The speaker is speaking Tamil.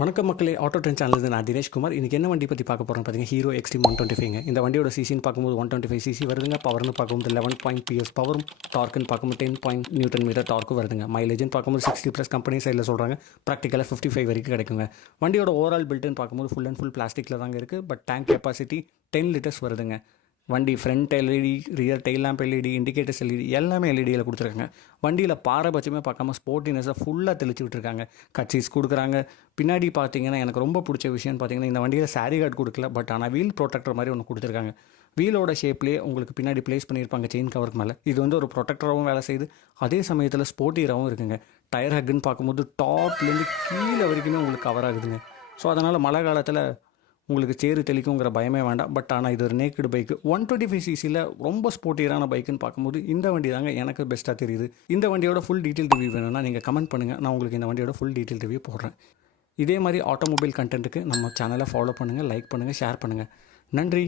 வணக்கம் மக்களே ஆட்டோ ட்ரெயின் சேனல் நான் தினேஷ் குமார். இன்றைக்கி என்ன வண்டி பற்றி பார்க்க போகிறோம் பார்த்தீங்கன்னா ஹீரோ எக்ஸ்ட்ரீம் ஒன் டுவெண்ட்டி ஃபைவ்ங்க இந்த வண்டியோட சிசின்னு பார்க்கும்போது ஒன் டுவெண்ட்டி ஃபைவ் சிசி வருதுங்க. பவர்னு பார்க்கும்போது லெவன் பாயிண்ட் பிஎஸ் பவரும் டார்க்குன்னு பார்க்கும்போது டென் பாயிண்ட் நியூட்டன் மீட்டர் டார்க்கும் வருதுங்க. மைலேஜ்னு பார்க்கும்போது சிக்ஸ்டி ப்ளஸ் கம்பெனி சைடில் சொல்கிறாங்க ப்ராக்டிக்கலாக ஃபிஃப்டி ஃபைவ் வரைக்கும் கிடைக்குங்க. வண்டியோட ஓவரால் பில்ட்டுன்னு பார்க்கும்போது ஃபுல் அண்ட் ஃபுல் பிளாஸ்டிக்கில் தாங்க இருக்குது but tank capacity ten litres வருதுங்க. வண்டி front LED rear tail lamp LED indicators LED எல்லாமே எல்இடியில் கொடுத்துருக்காங்க. வண்டியில் பாரபட்சமே பார்க்காம ஸ்போர்ட்டினஸை ஃபுல்லாக தெளிச்சு விட்டுருக்காங்க கட்சிஸ் கொடுக்குறாங்க. பின்னாடி பார்த்தீங்கன்னா எனக்கு ரொம்ப பிடிச்ச விஷயம்னு பார்த்தீங்கன்னா இந்த வண்டியில் சாரி கார்டு கொடுக்கல பட் ஆனால் வீல் ப்ரொடெக்டர் மாதிரி ஒன்று கொடுத்துருக்காங்க. வீலோட ஷேப்லேயே உங்களுக்கு பின்னாடி ப்ளேஸ் பண்ணியிருப்பாங்க செயின் கவருக்கு மேலே. இது வந்து ஒரு ப்ரொடெக்டராகவும் வேலை செய்யுது. அதே சமயத்தில் ஸ்போர்ட்டியராகவும் இருக்குங்க. டயர் ஹக்குன்னு பார்க்கும்போது டாப்லேருந்து கீழே வரைக்குமே உங்களுக்கு கவர் ஆகுதுங்க. ஸோ அதனால் மழை காலத்தில் உங்களுக்கு சேறு தெளிக்குங்கிற பயமே வேண்டாம். பட் ஆனால் இது ஒரு naked bike one twenty five சிசியில் ரொம்ப ஸ்போர்ட்டியரான பைக்குன்னு பார்க்கும்போது இந்த வண்டி தாங்க எனக்கு பெஸ்ட்டாக தெரியுது. இந்த வண்டியோட ஃபுல் டீட்டெயில் ரிவ்யூ வேணும்னா நீங்கள் கமெண்ட் பண்ணுங்கள் நான் உங்களுக்கு இந்த வண்டியோட ஃபுல் டீட்டெயில் ரிவ்யூ போடுறேன். இதே மாதிரி ஆட்டோமொபைல் கண்டென்ட்டுக்கு நம்ம சேனலை ஃபாலோ பண்ணுங்கள் லைக் பண்ணுங்கள் ஷேர் பண்ணுங்கள் நன்றி.